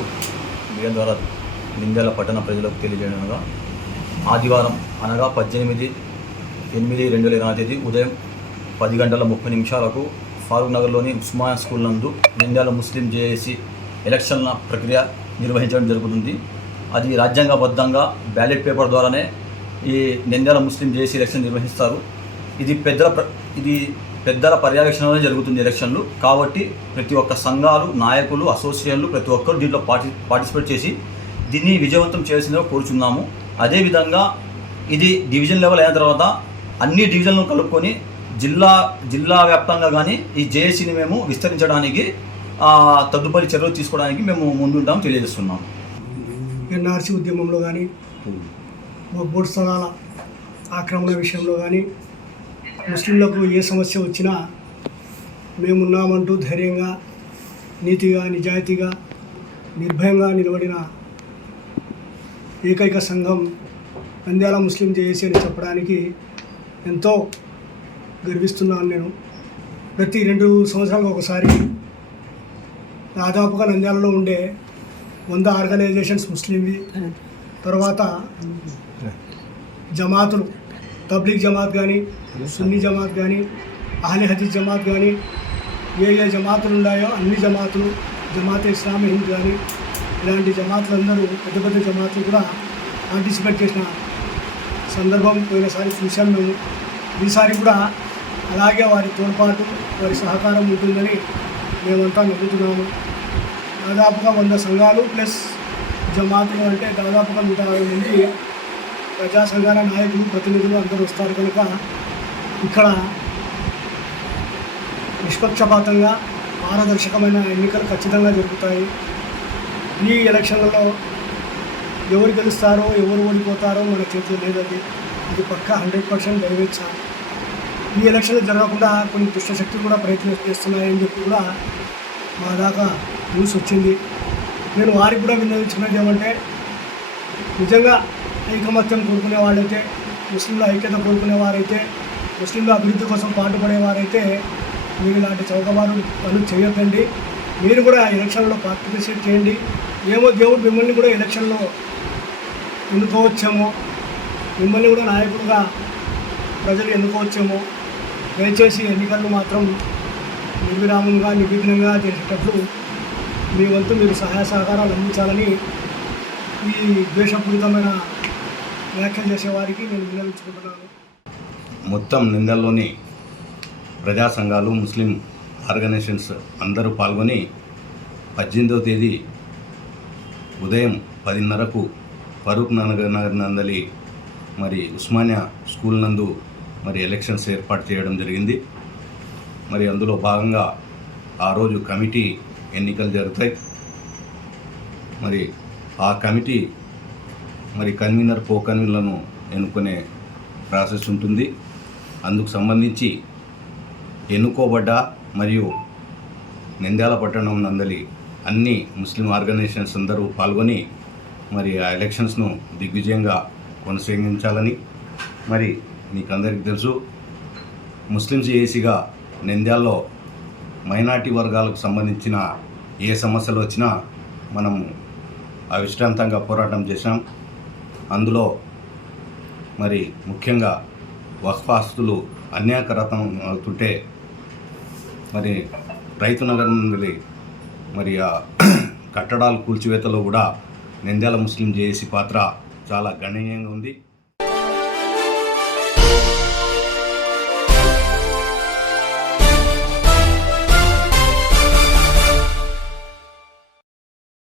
ఈరోజు మీడియా ద్వారా నింద్యాల పట్టణ ప్రజలకు తెలియజేయనగా ఆదివారం అనగా పద్దెనిమిది ఎనిమిది రెండు వేల ఇరవై తేదీ ఉదయం పది గంటల ముప్పై నిమిషాలకు ఫారూక్ నగర్లోని ఉస్మాన్ స్కూల్ నందు నింద్యాల ముస్లిం జేఏసీ ఎలక్షన్ల ప్రక్రియ నిర్వహించడం జరుగుతుంది. అది రాజ్యాంగబద్ధంగా బ్యాలెట్ పేపర్ ద్వారానే ఈ నింద్యాల ముస్లిం జేఏసీ ఎలక్షన్ నిర్వహిస్తారు. ఇది పెద్దల ప్ర ఇది పెద్దల పర్యవేక్షణలోనే జరుగుతుంది ఎలక్షన్లు. కాబట్టి ప్రతి ఒక్క సంఘాలు నాయకులు అసోసియేషన్లు ప్రతి ఒక్కరు దీంట్లో పార్టి పార్టిసిపేట్ చేసి దీన్ని విజయవంతం చేయాల్సిందిగా కోరుచున్నాము. అదేవిధంగా ఇది డివిజన్ లెవెల్ అయిన తర్వాత అన్ని డివిజన్లను కలుపుకొని జిల్లా జిల్లా వ్యాప్తంగా కానీ ఈ జేఏసీని మేము విస్తరించడానికి తదుపరి చర్యలు తీసుకోవడానికి మేము ముందుంటాం తెలియజేస్తున్నాము. ఎన్ఆర్సీ ఉద్యమంలో కానీ బోర్డు స్థలాల ఆక్రమణ విషయంలో కానీ ముస్లింలకు ఏ సమస్య వచ్చినా మేమున్నామంటూ ధైర్యంగా నీతిగా నిజాయితీగా నిర్భయంగా నిలబడిన ఏకైక సంఘం నంద్యాల ముస్లిం జేఏసీ అని చెప్పడానికి ఎంతో గర్విస్తున్నాను నేను. ప్రతి రెండు సంవత్సరాలకు ఒకసారి దాదాపుగా నంద్యాలలో ఉండే వంద ఆర్గనైజేషన్స్ ముస్లింవి. తర్వాత జమాతులు తబ్లీగ్ జమాత్ కానీ సున్నీ జమాత్ కానీ అహ్లీ హదీజ్ జమాత్ కానీ ఏ ఏ జమాతులు ఉన్నాయో అన్ని జమాతులు జమాత్ ఇస్లామీ హింద్ కానీ ఇలాంటి జమాతులందరూ పెద్ద పెద్ద జమాతులు కూడా పార్టిసిపేట్ చేసిన సందర్భం పోయినసారి చూశాం మేము. ఈసారి కూడా అలాగే వారి తోడ్పాటు వారి సహకారం ఉంటుందని మేమంతా నమ్ముతున్నాము. దాదాపుగా వంద సంఘాలు ప్లస్ జమాతులు అంటే దాదాపుగా నూట అరవై మంది ప్రజా సంఘాల నాయకులు ప్రతినిధులు అందరూ వస్తారు కనుక ఇక్కడ నిష్పక్షపాతంగా పారదర్శకమైన ఎన్నికలు ఖచ్చితంగా జరుగుతాయి. ఈ ఎలక్షన్లలో ఎవరు గెలుస్తారో ఎవరు ఓడిపోతారో మన చేతిలో లేదండి. ఇది పక్క హండ్రెడ్ పర్సెంట్ నెరవేర్చాలి. ఈ ఎలక్షన్లు జరగకుండా కొన్ని దుష్టశక్తులు కూడా ప్రయత్నం చేస్తున్నాయని చెప్పి కూడా మా దాకా న్యూస్ వచ్చింది. నేను వారికి కూడా విన్నవించుకున్నది ఏమంటే నిజంగా ఐకమత్యం కోరుకునే వాళ్ళైతే ముస్లింల ఐక్యత కోరుకునే వారైతే ముస్లింల అభివృద్ధి కోసం పాటుపడేవారైతే మీరు ఇలాంటి చౌకబారు పనులు చేయొద్దండి. మీరు కూడా ఎలక్షన్లో పార్టిసిపేట్ చేయండి. ఏమో దేవుడు మిమ్మల్ని కూడా ఎలక్షన్లో ఎన్నుకోవచ్చేమో మిమ్మల్ని కూడా నాయకులుగా ప్రజలు ఎన్నుకోవచ్చేమో దయచేసి ఎన్నికలను మాత్రం నిర్విరామంగా నిర్విఘ్నంగా చేసేటట్లు మీ వంతు మీరు సహాయ సహకారాలు అందించాలని ఈ ద్వేషపూరితమైన వ్యాఖ్యలు చేసే వారికి నేను వినియోగించుకుంటున్నాను. మొత్తం నిందల్లోని ప్రజా సంఘాలు ముస్లిం ఆర్గనైజేషన్స్ అందరూ పాల్గొని పద్దెనిమిదవ తేదీ ఉదయం పదిన్నరకు ఫరూక్ నగర్ నగర్ నందలి మరి ఉస్మానియా స్కూల్ నందు మరి ఎలక్షన్స్ ఏర్పాటు చేయడం జరిగింది. మరి అందులో భాగంగా ఆ రోజు కమిటీ ఎన్నికలు జరుగుతాయి. మరి ఆ కమిటీ మరి కన్వీనర్ కో కన్వీనర్లను ఎన్నుకునే ప్రాసెస్ ఉంటుంది. అందుకు సంబంధించి ఎన్నుకోబడ్డ మరియు నింద్యాల పట్టణం నందలి అన్ని ముస్లిం ఆర్గనైజేషన్స్ అందరూ పాల్గొని మరి ఆ ఎలక్షన్స్ను దిగ్విజయంగా కొనసాగించాలని మరి మీకు అందరికీ తెలుసు. ముస్లిం ఏసీగా నింద్యాల్లో మైనార్టీ వర్గాలకు సంబంధించిన ఏ సమస్యలు వచ్చినా మనం అవిశ్రాంతంగా పోరాటం చేశాం. అందులో మరి ముఖ్యంగా వక్ఫాస్తులు అన్యాకరతం అవుతుంటే మరి రైతు నగరం నుండి మరి ఆ కట్టడాలు కూల్చివేతలో కూడా నింద్యాల ముస్లిం జేఏసీ పాత్ర చాలా గణనీయంగా ఉంది.